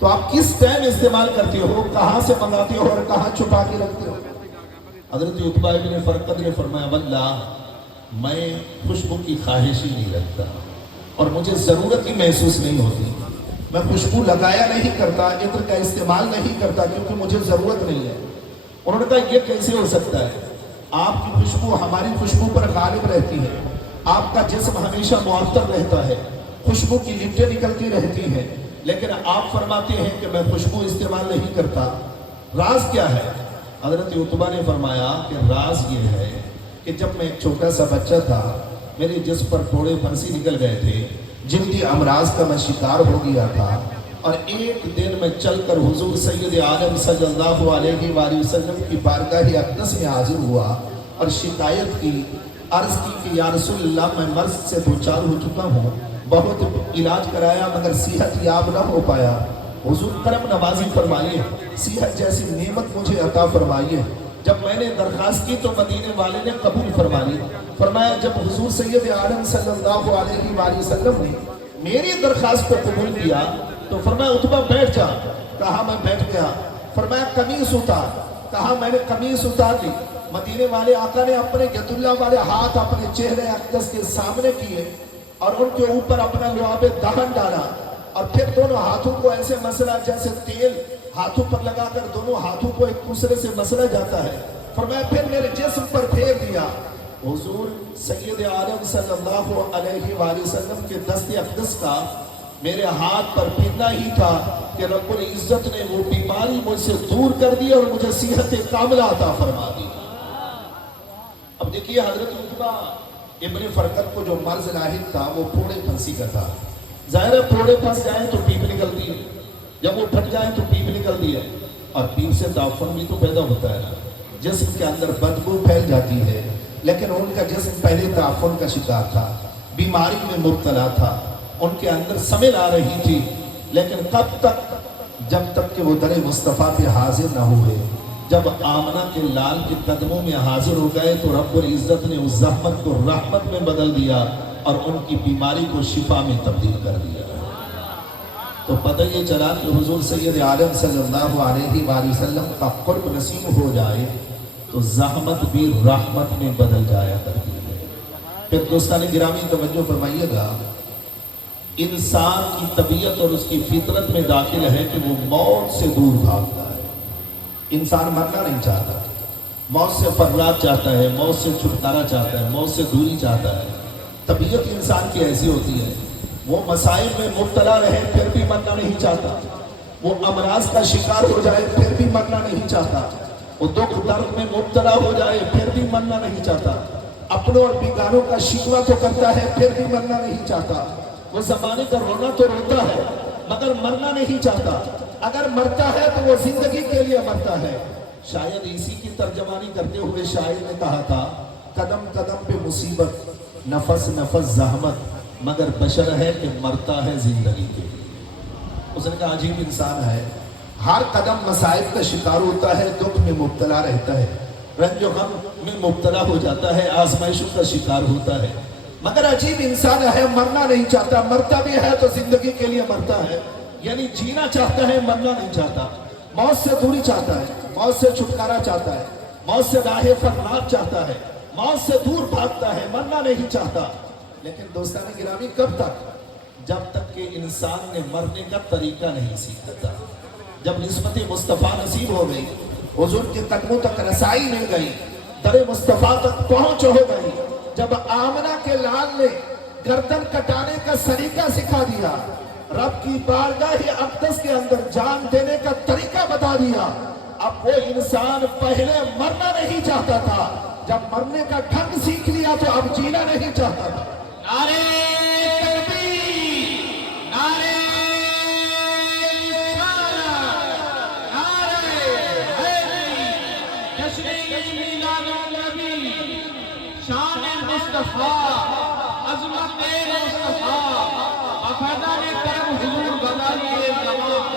تو آپ کس ٹائم استعمال کرتے ہو, کہاں سے منگاتے ہو اور کہاں چھپا کے رکھتے ہو؟ حضرت عتبہ ابن فرقد نے فرمایا واللہ میں خوشبو کی خواہش ہی نہیں رکھتا اور مجھے ضرورت ہی محسوس نہیں ہوتی. میں خوشبو لگایا نہیں کرتا, عطر کا استعمال نہیں کرتا کیونکہ مجھے ضرورت نہیں ہے. انہوں نے کہا یہ کیسے ہو سکتا ہے؟ آپ کی خوشبو ہماری خوشبو پر غالب رہتی ہے, آپ کا جسم ہمیشہ معطر رہتا ہے, خوشبو کی لپٹیں نکلتی رہتی ہیں, لیکن آپ فرماتے ہیں کہ میں خوشبو استعمال نہیں کرتا. راز کیا ہے؟ حضرت عتبہ نے فرمایا کہ راز یہ ہے کہ جب میں ایک چھوٹا سا بچہ تھا, میرے جسم پر پھوڑے پھنسی نکل گئے تھے, جلدی امراض کا میں شکار ہو گیا تھا, اور ایک دن میں چل کر حضور سید عالم صلی اللہ علیہ وآلہ وسلم کی بارگاہ اقدس میں حاضر ہوا اور شکایت کی, عرض کی کہ یا رسول اللہ میں مرض سے دوچار ہو چکا ہوں, بہت علاج کرایا مگر صحت یاب نہ ہو پایا. حضور کرم نوازی فرمائیے, صحت جیسی نعمت مجھے عطا فرمائیے. جب میں نے درخواست کی تو مدینے والے نے قبول فرما لی. فرمایا جب حضور سید عالم صلی اللہ علیہ وآلہ وسلم نے میری درخواست کو قبول کیا تو فرمایا عتبہ بیٹھ جا. کہا میں بیٹھ گیا. فرمایا قمیص اتار. کہا میں نے قمیص اتار لی. مدینے والے آقا نے اپنے ید اللہ والے ہاتھ اپنے چہرے اقدس کے سامنے کیے اور ان کے اوپر اپنا لعاب دہن ڈالا, اور پھر دونوں ہاتھوں کو ایسے مسلا جیسے تیل ہاتھوں پر لگا کر دونوں ہاتھوں کو ایک دوسرے سے مسلا جاتا ہے. فرمایا پھر میرے جسم پر پھیر دیا. حضور سید عالم صلی اللہ علیہ وآلہ وسلم کے دست اقدس کا میرے ہاتھ پر پھرنا ہی تھا کہ رب العزت نے وہ بیماری مجھ سے دور کر دی اور مجھے صحت کاملہ عطا فرما دی. اب دیکھیے حضرت عتبہ ابن فرقد کو جو مرض لاحق تھا وہ پھوڑے پھنسی کا تھا. ظاہر ہے پھوڑے پھنس جائیں تو پیپ نکلتی ہے, جب وہ پھٹ جائیں تو پیپ نکلتی ہے, اور پیپ سے تعفن بھی تو پیدا ہوتا ہے. جسم کے اندر بدبو پھیل جاتی ہے, لیکن ان کا جسم پہلے تعفن کا شکار تھا, بیماری میں مبتلا تھا, ان کے اندر سمل آ رہی تھی, لیکن کب تک؟ جب تک کہ وہ در مصطفیٰ پہ حاضر نہ ہوئے. جب آمنہ کے لال کے قدموں میں حاضر ہو گئے تو رب العزت نے اس زحمت کو رحمت میں بدل دیا اور ان کی بیماری کو شفا میں تبدیل کر دیا. تو پتہ یہ چلا کہ حضور سید عالم صلی اللہ علیہ وآلہ وسلم کا قرب نصیب ہو جائے تو زحمت بھی رحمت میں بدل جایا کرتی ہے. پھر دوستان گرامی توجہ فرمائیے گا, انسان کی طبیعت اور اس کی فطرت میں داخل ہے کہ وہ موت سے دور بھاگتا ہے. انسان مرنا نہیں چاہتا, موت سے فرات چاہتا ہے, موت سے چھٹکارا چاہتا ہے, موت سے دوری چاہتا ہے. طبیعت انسان کی ایسی ہوتی ہے, وہ مسائل میں مبتلا رہے پھر بھی مرنا نہیں چاہتا, وہ امراض کا شکار ہو جائے پھر بھی مرنا نہیں چاہتا, وہ دکھ درد میں مبتلا ہو جائے پھر بھی مرنا نہیں چاہتا, اپنوں اور بیگانوں کا شکوہ تو کرتا ہے پھر بھی مرنا نہیں چاہتا, وہ زمانے کا رونا تو روتا ہے مگر مرنا نہیں چاہتا. اگر مرتا ہے تو وہ زندگی کے لیے مرتا ہے. شاید اسی کی ترجمانی کرتے ہوئے شاعر نے کہا تھا, قدم قدم پہ مصیبت, نفس نفس زحمت, مگر بشر ہے کہ مرتا ہے زندگی کے لیے. اس نے کہا عجیب انسان ہے, ہر قدم مصائب کا شکار ہوتا ہے, دکھ میں مبتلا رہتا ہے, رنج و غم میں مبتلا ہو جاتا ہے, آزمائشوں کا شکار ہوتا ہے, مگر عجیب انسان ہے, مرنا نہیں چاہتا. مرتا بھی ہے تو زندگی کے لیے مرتا ہے, یعنی جینا چاہتا ہے, مرنا نہیں چاہتا. موت سے دوری چاہتا ہے, موت سے چھٹکارا چاہتا ہے, موت سے راہ فرات چاہتا ہے, موت سے دور بھاگتا ہے, مرنا نہیں چاہتا. لیکن دوستان گرامی کب تک؟ جب تک کہ انسان نے مرنے کا طریقہ نہیں سیکھا تھا. جب نسبت مصطفیٰ نصیب ہو گئی, حضور کے قدموں تک رسائی مل گئی, در مصطفیٰ تک پہنچ ہو گئی, جب آمنہ کے لال نے گردن کٹانے کا سلیقہ سکھا دیا, رب کی بارگاہ اقدس کے اندر جان دینے کا طریقہ بتا دیا, اب وہ انسان پہلے مرنا نہیں چاہتا تھا, جب مرنے کا ڈھنگ سیکھ لیا تو اب جینا نہیں چاہتا تھا. نعرے تکبیر, نعرے رسالت, نعرے حیدری, جشن میلاد النبی, شان مصطفیٰ, عظمت مصطفیٰ, وفادار کرم حضور بدالی زمان.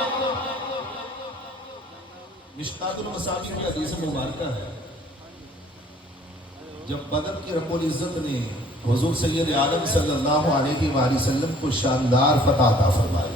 مشکات المصابیح کی حدیث مبارکہ ہے, جب بدر کی رب العزت نے حضور سید عالم صلی اللہ علیہ وآلہ وسلم کو شاندار فتح عطا فرمائی,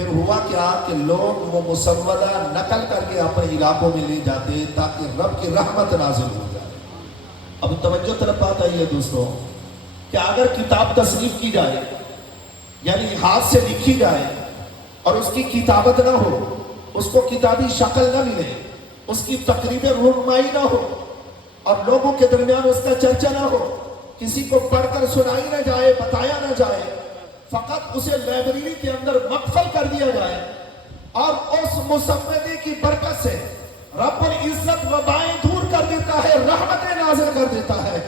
پھر ہوا کیا کہ لوگ وہ مسودہ نقل کر کے اپنے علاقوں میں لے جاتے تاکہ رب کی رحمت نازل ہو جائے۔ اب توجہ طرف بات آئی ہے دوستوں کہ اگر کتاب تصنیف کی جائے یعنی ہاتھ سے لکھی جائے اور اس کی کتابت نہ ہو، اس کو کتابی شکل نہ ملے، اس کی تقریب رونمائی نہ ہو اور لوگوں کے درمیان اس کا چرچا نہ ہو، کسی کو پڑھ کر سنائی نہ جائے، بتایا نہ جائے، فقط اسے لائبریری کے اندر مقفل کر دیا جائے اور اس مسودے کی برکت سے رب العزت وبائیں دور کر دیتا ہے، رحمتیں نازل کر دیتا ہے،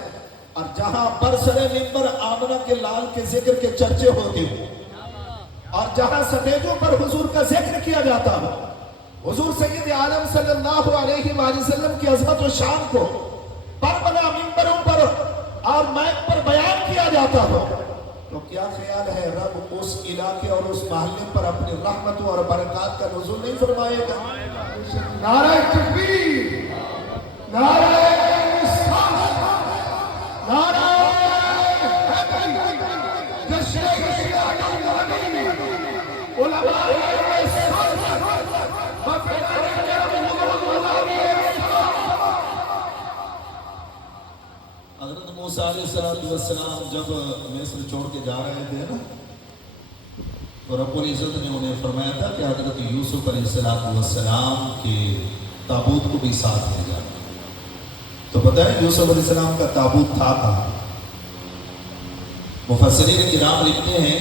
اور جہاں برسر منبر آمنہ کے لال کے ذکر کے چرچے ہوتے ہوں اور جہاں سٹیجوں پر حضور کا ذکر کیا جاتا ہو، حضور سید عالم صلی اللہ علیہ وآلہ وسلم کی عظمت و شان کو بربلا منبروں پر اور مائک پر بیان کیا جاتا ہو، تو کیا خیال ہے رب اس علاقے اور اس محلے پر اپنی رحمتوں اور برکات کا نزول نہیں فرمائے گا؟ نعرہ تکبیر، نعرہ رسالت، نعرہ حیدری، جشن سیاحت النبی، علماء رسالت، حضرت موسیٰ علیہ السلام جب مصر چھوڑ کے جا رہے تھے نا تو رب العزت نے انہیں فرمایا تھا کہ حضرت یوسف علیہ السلام کے تابوت کو بھی ساتھ لے جانا۔ تو پتہ ہے یوسف علیہ السلام کا تابوت تھا کہاں؟ مفسرین کرام لکھتے ہیں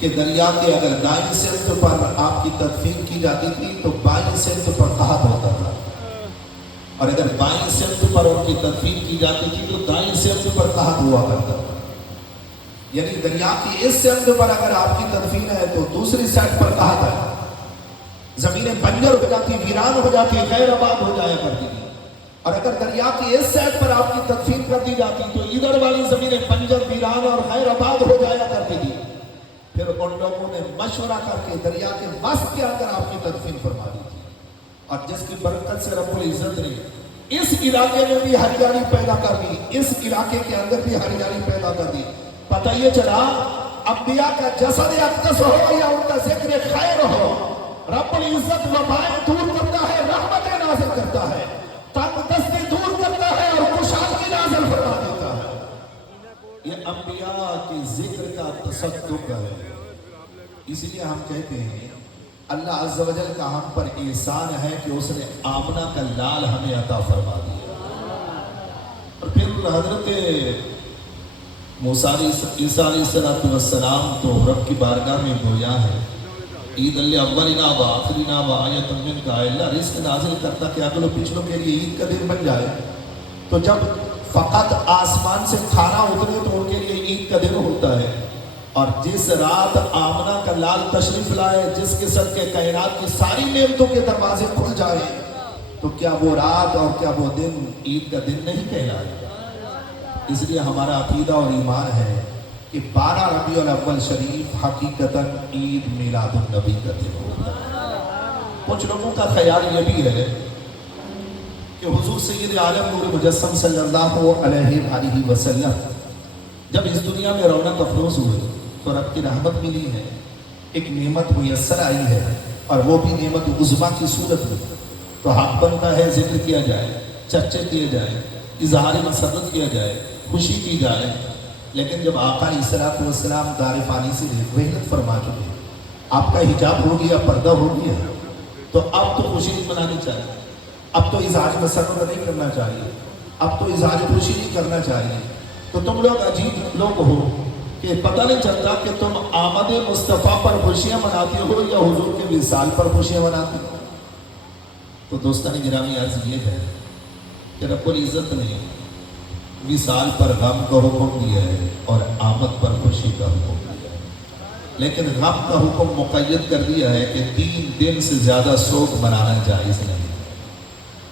کہ دریا کے اگر دائیں سمت پر آپ کی تدفین کی جاتی تھی تو بائیں سمت پر قحط ہوتا تھا، اور اگر بائیں سمت پر ان کی تدفین کی جاتی تھی تو دائیں سمت پر قحط ہوا کرتا تھا۔ یعنی دریا کی اس سمت پر اگر آپ کی تدفین ہے تو دوسری سائڈ پر قحط ہے، زمینیں بنجر ہو جاتی، ویران ہو جاتی، غیر آباد ہو جایا کرتی تھی، اور اگر دریا کی اس سائڈ پر آپ کی تدفین کر دی جاتی تو ادھر والی زمینیں بنجر، ویران اور غیر آباد ہو جایا کرتی تھی۔ پھر ان لوگوں نے مشورہ کر کے دریا کے وسط کے اندر آپ کی تدفین فرما دی تھی، اور جس کی برکت سے رب العزت نے اس علاقے میں بھی ہریالی پیدا کر دی، اس علاقے کے اندر بھی ہریالی پیدا کر دی۔ پتہ یہ چلا انبیاء کا جسد اقدس ہو یا ان کا ذکر خیر ہو، رب العزت وبائیں دور کرتا ہے، رحمتیں نازل کرتا ہے، تنگ دستی دور کرتا ہے اور خوشحالی نازل فرما دیتا ہے۔ یہ انبیاء کی ذکر کا تصدق ہے۔ اس لیے ہم کہتے ہیں اللہ عز و جل کا ہم پر احسان ہے کہ اس نے آمنہ کا لال ہمیں عطا فرما دیا۔ اور پھر حضرت موسیٰ عیسیٰ علیہ السلام تو رب کی بارگاہ میں گویا ہے، عید الاولنا و آخرنا و آیت من کا، اللہ رزق نازل کرتا کہ اگلوں پچھلوں کے لیے عید کا دن بن جائے۔ تو جب فقط آسمان سے کھانا اترے تو ان کے لیے عید کا دن ہوتا ہے، اور جس رات آمنہ کا لال تشریف لائے، جس کے صدقے کائنات کی ساری نعمتوں کے دروازے کھل جائے، تو کیا وہ رات اور کیا وہ دن عید کا دن نہیں کہلائے؟ اس لیے ہمارا عقیدہ اور ایمان ہے کہ 12 ربیع الاول شریف حقیقتاً عید میلاد النبی کا دن ہوتا ہے۔ کچھ لوگوں کا خیال یہ بھی ہے کہ حضور سید عالم نور مجسم صلی اللہ علیہ وآلہ وسلم جب اس دنیا میں رونق افروز ہوئے تو رب کی رحمت ملی ہے، ایک نعمت میسر آئی ہے، اور وہ بھی نعمت عظمیٰ کی صورت میں، تو حق بنتا ہے ذکر کیا جائے، چرچے کیے جائے، اظہار مسرت کیا جائے، خوشی کی جائے۔ لیکن جب آقا علیہ السلام دار فانی سے رحلت فرما چکے، آپ کا حجاب ہو گیا، پردہ ہو گیا، تو اب تو خوشی نہیں منانی چاہیے، اب تو اظہار مسرت نہیں کرنا چاہیے، اب تو اظہار خوشی نہیں کرنا چاہیے۔ تو تم لوگ عجیب لوگ ہو کہ پتہ نہیں چلتا کہ تم آمد مصطفیٰ پر خوشیاں مناتے ہو یا حضور کے وصال پر خوشیاں مناتے ہو۔ تو دوستان گرامی عرض یہ ہے کہ رب العزت نے وصال پر غم کا حکم دیا ہے اور آمد پر خوشی کا حکم دیا ہے، لیکن غم کا حکم مقید کر دیا ہے کہ 3 دن سے زیادہ سوگ منانا جائز نہیں،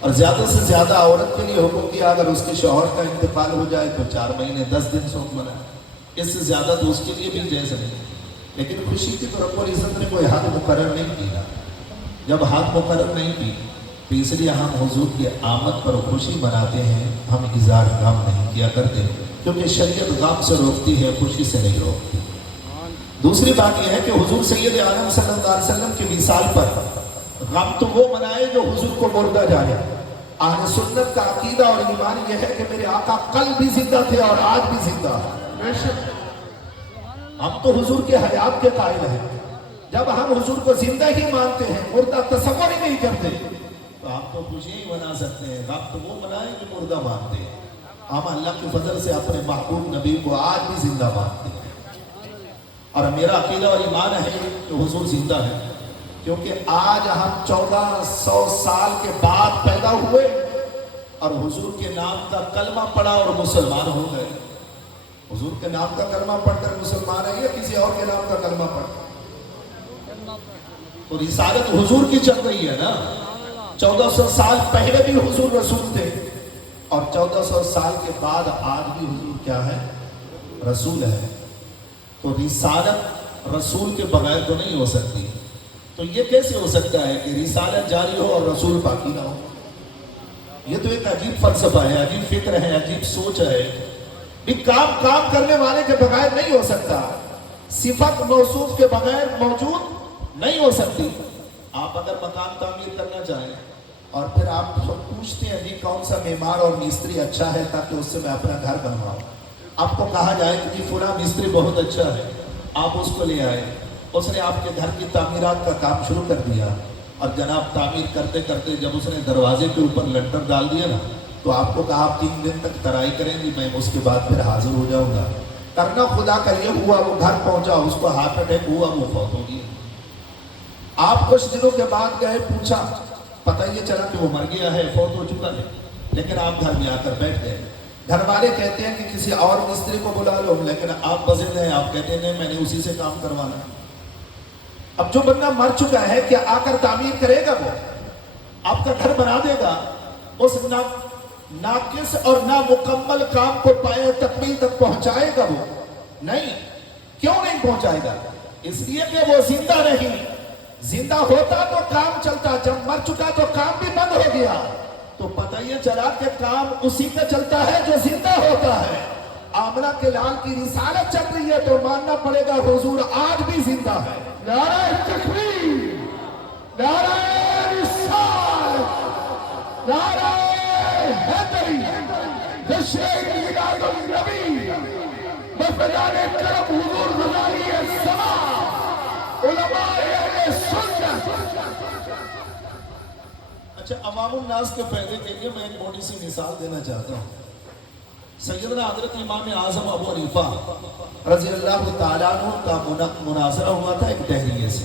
اور زیادہ سے زیادہ عورت کے لیے حکم دیا اگر اس کے شوہر کا انتقال ہو جائے تو 4 مہینے 10 دن سوگ منائے، اس سے زیادہ تو اس کے لیے بھی جائز نہیں۔ لیکن خوشی کی تو رب العزت نے کوئی حد مقرر نہیں کیا، جب حد مقرر نہیں کی تو اس لیے ہم حضور کی آمد پر خوشی مناتے ہیں، ہم اظہار غم نہیں کیا کرتے، کیونکہ شریعت غم سے روکتی ہے، خوشی سے نہیں روکتی۔ دوسری بات یہ ہے کہ حضور سید عالم صلی اللہ علیہ وسلم کے وصال پر غم تو وہ منائے جو حضور کو مردہ جانے. اہل سنت کا عقیدہ اور ایمان یہ ہے کہ میرے آقا کل بھی زندہ تھے اور آج بھی زندہ ہیں. بے شک ہم تو حضور کے حیات کے قائل ہیں. جب ہم حضور کو زندہ ہی مانتے ہیں, مردہ تصور ہی نہیں کرتے, تو آپ تو خوشی ہی منا سکتے ہیں. غم تو وہ منائے جو مردہ مانتے ہیں. ہم اللہ کے فضل سے اپنے محبوب نبی کو آج بھی زندہ مانتے ہیں. اور میرا عقیدہ اور ایمان ہے کہ حضور زندہ ہے, کیونکہ آج ہم 1400 سال کے بعد پیدا ہوئے اور حضور کے نام کا کلمہ پڑھا اور مسلمان ہو گئے. حضور کے نام کا کلمہ پڑھ کر مسلمان ہے یا کسی اور کے نام کا کلمہ پڑھ کر؟ تو رسالت حضور کی چل رہی ہے نا. 1400 سال پہلے بھی حضور رسول تھے اور 1400 سال کے بعد آج بھی حضور کیا ہے؟ رسول ہے. تو رسالت رسول کے بغیر تو نہیں ہو سکتی. تو یہ کیسے ہو سکتا ہے کہ رسالت جاری ہو اور رسول باقی نہ ہو؟ یہ تو ایک عجیب فلسفہ ہے, عجیب فکر ہے, عجیب سوچ ہے. بھی کام کرنے والے کے بغیر نہیں ہو سکتا, صفت موصوف کے بغیر موجود نہیں ہو سکتی. آپ اگر مکان تعمیر کرنا چاہیں اور پھر آپ پوچھتے ہیں جی کون سا معمار اور مستری اچھا ہے تاکہ اس سے میں اپنا گھر بنواؤں, آپ کو کہا جائے کہ جی فلاں مستری بہت اچھا ہے, آپ اس کو لے آئے, اس نے آپ کے گھر کی تعمیرات کا کام شروع کر دیا, اور جناب تعمیر کرتے کرتے جب اس نے دروازے کے اوپر لنٹر ڈال دیا نا, تو آپ کو کہا آپ 3 دن تک ترائی کریں گی, میں اس کے بعد پھر حاضر ہو جاؤں گا. کرنا خدا کا یہ ہوا, وہ گھر پہنچا, اس کو ہارٹ اٹیک ہوا, وہ فوت ہو گیا. آپ کچھ دنوں کے بعد گئے, پوچھا, پتہ یہ چلا کہ وہ مر گیا ہے, فوت ہو چکا ہے, لیکن آپ گھر میں آ کر بیٹھ گئے. گھر والے کہتے ہیں کہ کسی اور مستری کو بلا لو, لیکن آپ بزد ہیں, آپ کہتے ہیں نہیں میں نے اسی سے کام کروانا. اب جو بندہ مر چکا ہے کیا آ کر تعمیر کرے گا؟ وہ آپ کا گھر بنا دے گا؟ اس ناقص اور نامکمل کام کو پائے تکمیل تک پہنچائے گا؟ وہ نہیں. کیوں نہیں پہنچائے گا؟ اس لیے کہ وہ زندہ نہیں. زندہ ہوتا تو کام چلتا, جب مر چکا تو کام بھی بند ہو گیا. تو پتہ یہ چلا کہ کام اسی کا چلتا ہے جو زندہ ہوتا ہے. آمنہ کے لال کی رسالت چل رہی ہے تو ماننا پڑے گا حضور آج بھی زندہ ہے. نعرہ تکبیر, نعرہ رسالت, نعرہ حیدری, جشن میلاد النبی, مفدان کرم حضور غزالی السما, علماء اہل سنت. اچھا, عوام الناس کے فائدے کے لیے میں ایک موٹی سی مثال دینا چاہتا ہوں. سیدنا حضرت امام اعظم ابو حنیفہ رضی اللہ تعالیٰ عنہ کا مناظرہ ہوا تھا ایک دہریے سے.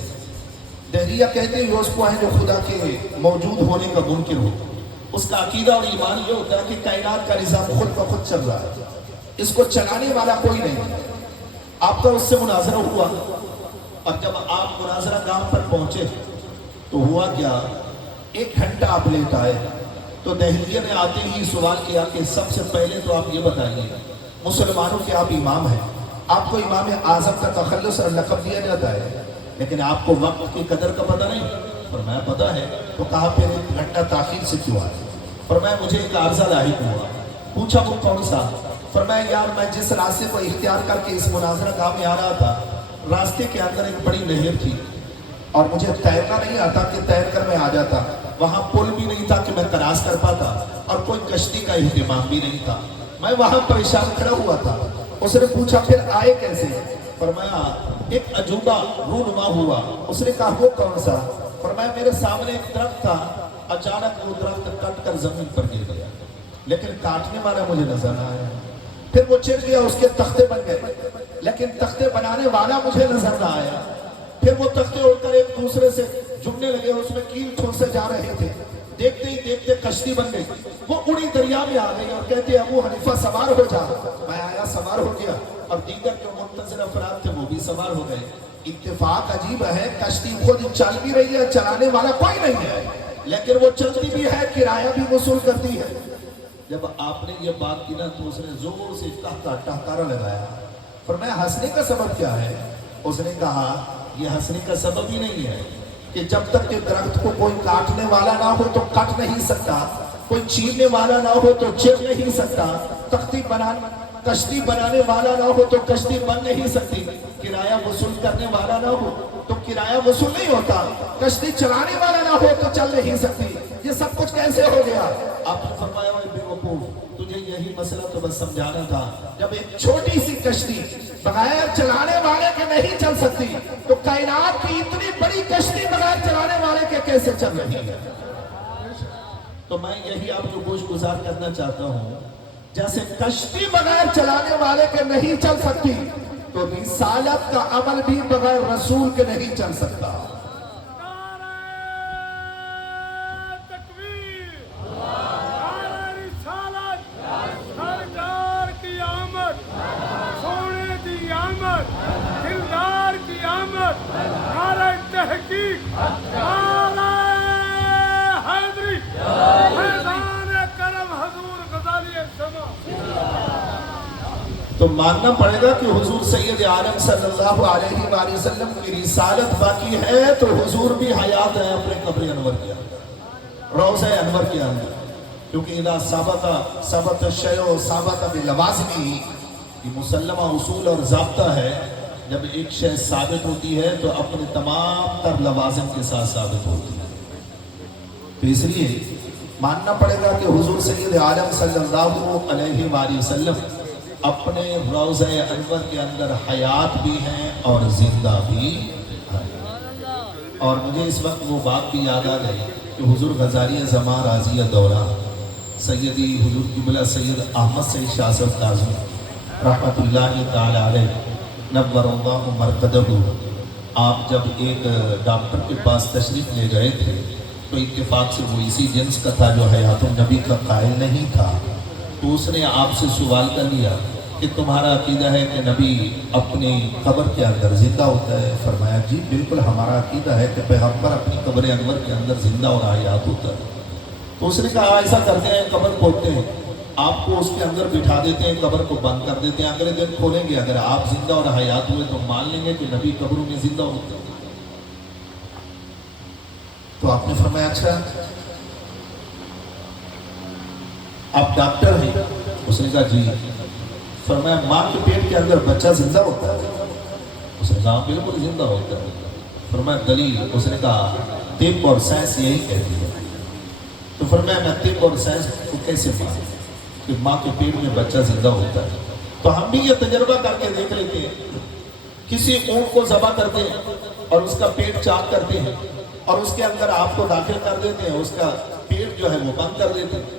دہریہ کہتے ہیں اس کو ہے جو خدا کے موجود ہونے کا منکر ہو. اس کا عقیدہ اور ایمان یہ ہوتا ہے کہ کائنات کا نظام خود بخود چل رہا ہے, اس کو چلانے والا کوئی نہیں. آپ کا اس سے مناظرہ ہوا, اور جب آپ مناظرہ گاہ پر پہنچے تو ہوا کیا, 1 گھنٹہ آپ لیٹ آئے. تو دہلیہ نے آتے ہی سوال کیا کہ سب سے پہلے تو آپ یہ بتائیے مسلمانوں کے آپ امام ہیں, آپ کو امام اعظم کا تخلص اور لقب دیا جاتا ہے, لیکن آپ کو وقت کی قدر کا پتہ نہیں. فرمایا پتہ ہے. تو کہا پھر 1 گھنٹہ تاخیر سے کیوں آئے؟ فرمایا مجھے ایک عارضہ لاحق ہوا. پوچھا وہ کون سا؟ فرمایا یار میں جس راستے کو اختیار کر کے اس مناظرہ گاہ میں آ رہا تھا, راستے کے اندر ایک بڑی نہر تھی اور مجھے تیرنا نہیں آتا کہ تیر کر میں آ جاتا. وہاں پل بھی نہیں تھا کہ میں کراس کر پاتا, اور کوئی کشتی کا اہتمام بھی نہیں تھا. میں وہاں پریشان کھڑا ہوا تھا. اس نے پوچھا پھر آئے کیسے؟ فرمایا ایک عجوبہ رونما ہوا. اس نے کہا وہ کون سا؟ فرمایا میرے سامنے ایک درخت تھا, اچانک وہ درخت کٹ کر زمین پر گر گیا, لیکن کاٹنے والا مجھے نظر نہ آیا. پھر وہ چڑ گیا, اس کے تختے بن گئے, لیکن تختے بنانے والا مجھے نظر نہ آیا. پھر وہ تختے اڑ کر ایک دوسرے سے جڑنے لگے, اس میں کیل ٹھوسے جا رہے تھے. دیکھتے ہی دیکھتے کشتی بن گئی. وہ اڑی دریا میں آ گئی اور کہتے ابو حنیفہ سوار ہو جا. میں آیا, سوار ہو گیا, اور دیگر جو منتظر افراد تھے وہ بھی سوار ہو گئے. اتفاق عجیب ہے, کشتی خود چل بھی رہی ہے, چلانے والا کوئی نہیں ہے, لیکن وہ چلتی بھی ہے, کرایہ بھی وصول کرتی ہے. جب آپ نے یہ بات کی نا تو اس نے زور سے ٹہکارا لگایا. فرمایا ہنسنے کا سبب کیا ہے؟ اس نے کہا یہ ہنسنے کا سبب ہی نہیں ہے کہ جب تک کہ درخت کو کوئی کاٹنے والا نہ ہو تو کٹ نہیں سکتا, کوئی چیرنے والا نہ ہو تو چیر نہیں سکتا, کشتی بنانے والا نہ ہو تو کشتی بن نہیں سکتی, کرایہ وصول کرنے والا نہ ہو تو کرایہ وصول نہیں ہوتا، کشتی چلانے والا نہ ہو تو چل نہیں سکتی، یہ سب کچھ کیسے ہو گیا؟ آپ نے فرمایا اے بے وقوف، تجھے یہی مسئلہ تو بس سمجھانا تھا، جب ایک چھوٹی سی کشتی بغیر چلانے والے کے نہیں چل سکتی تو کائنات کی اتنی بڑی کشتی بغیر چلانے والے کے کیسے چل رہی ہے؟ تو میں یہی آپ کو گوش گزار کرنا چاہتا ہوں، جیسے کشتی بغیر چلانے والے کے نہیں چل سکتی تو رسالت کا عمل بھی بغیر رسول کے نہیں چل سکتا۔ تو ماننا پڑے گا کہ حضور سید عالم صلی اللہ علیہ وآلہ وسلم کی رسالت باقی ہے تو حضور بھی حیات ہے اپنے قبر انور کے اندر، روضہ انور کے اندر، کیونکہ اذا ثبت الشیء ثبت بلوازمہ، یہ مسلمہ اصول اور ضابطہ ہے، جب ایک شے ثابت ہوتی ہے تو اپنے تمام تر لوازم کے ساتھ ثابت ہوتی ہے۔ تو اس لیے ماننا پڑے گا کہ حضور سید عالم صلی اللہ علیہ وآلہ وسلم اپنے روضہ انور کے اندر حیات بھی ہیں اور زندہ بھی ہیں۔ اور مجھے اس وقت وہ بات بھی یاد آ گئی کہ حضور غزالی زمان راضیہ دورہ سیدی حضور قبلہ سید احمد سید شاہ صاحب کاظمی رحمت اللہ تعالی علیہ نور اللہ مرقدہ، آپ جب ایک ڈاکٹر کے پاس تشریف لے گئے تھے تو اتفاق سے وہ اسی جنس کا تھا جو حیات النبی کا قائل نہیں تھا، تو اس نے آپ سے سوال کر لیا کہ تمہارا عقیدہ ہے کہ نبی اپنی قبر کے اندر زندہ ہوتا ہے؟ فرمایا جی بالکل ہمارا عقیدہ ہے کہ پیغمبر اپنی قبر انور کے اندر زندہ اور حیات ہوتا ہے۔ تو اس نے کہا ایسا کرتے ہیں، قبر کھودتے ہیں، آپ کو اس کے اندر بٹھا دیتے ہیں، قبر کو بند کر دیتے ہیں، اگلے دن کھولیں گے، اگر آپ زندہ اور حیات ہوئے تو مان لیں گے کہ نبی قبروں میں زندہ ہوتا ہے۔ تو آپ نے فرمایا اچھا آپ ڈاکٹر ہیں؟ اس نے کہا جی۔ فرمایا ماں کے پیٹ کے اندر بچہ زندہ ہوتا ہے؟ اس نے کہا بالکل زندہ ہوتا ہے۔ فرمایا دلیل؟ اس نے کہا طب اور سائنس یہی کہتی ہے۔ تو فرمایا میں طب اور سائنس کو کیسے مانوں کہ ماں کے پیٹ میں بچہ زندہ ہوتا ہے؟ تو ہم بھی یہ تجربہ کر کے دیکھ لیتے ہیں، کسی اونٹ کو ذبح کرتے ہیں اور اس کا پیٹ چاک کرتے ہیں اور اس کے اندر آپ کو داخل کر دیتے ہیں، اس کا پیٹ جو ہے وہ بند کر دیتے ہیں،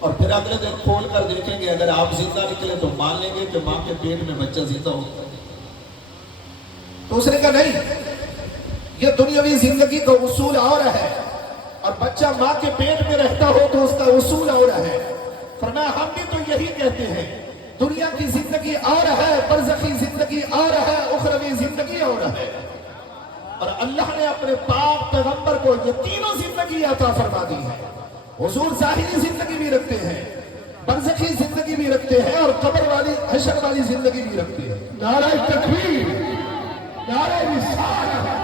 اور پھر اگلے دن کھول کر دیکھیں گے، اگر آپ زندہ نکلے تو مان لیں گے کہ ماں کے پیٹ میں بچہ زندہ ہوتا ہے۔ تو اس نے کہا نہیں، یہ دنیاوی زندگی کا اصول اور ہے، اور بچہ ماں کے پیٹ میں رہتا ہو تو اس کا اصول اور ہے۔ فرمایا ہم بھی تو یہی کہتے ہیں، دنیا کی زندگی اور ہے، برزخی زندگی اور ہے، اخروی زندگی اور ہے، اور اللہ نے اپنے پاک پیغمبر کو یہ تینوں زندگی عطا فرما دی ہے۔ حضور ظاہری زندگی بھی رکھتے ہیں، برزخی زندگی بھی رکھتے ہیں، اور قبر والی حشر والی زندگی بھی رکھتے ہیں۔ نعرہ تکبیر، نعرہ رسالت،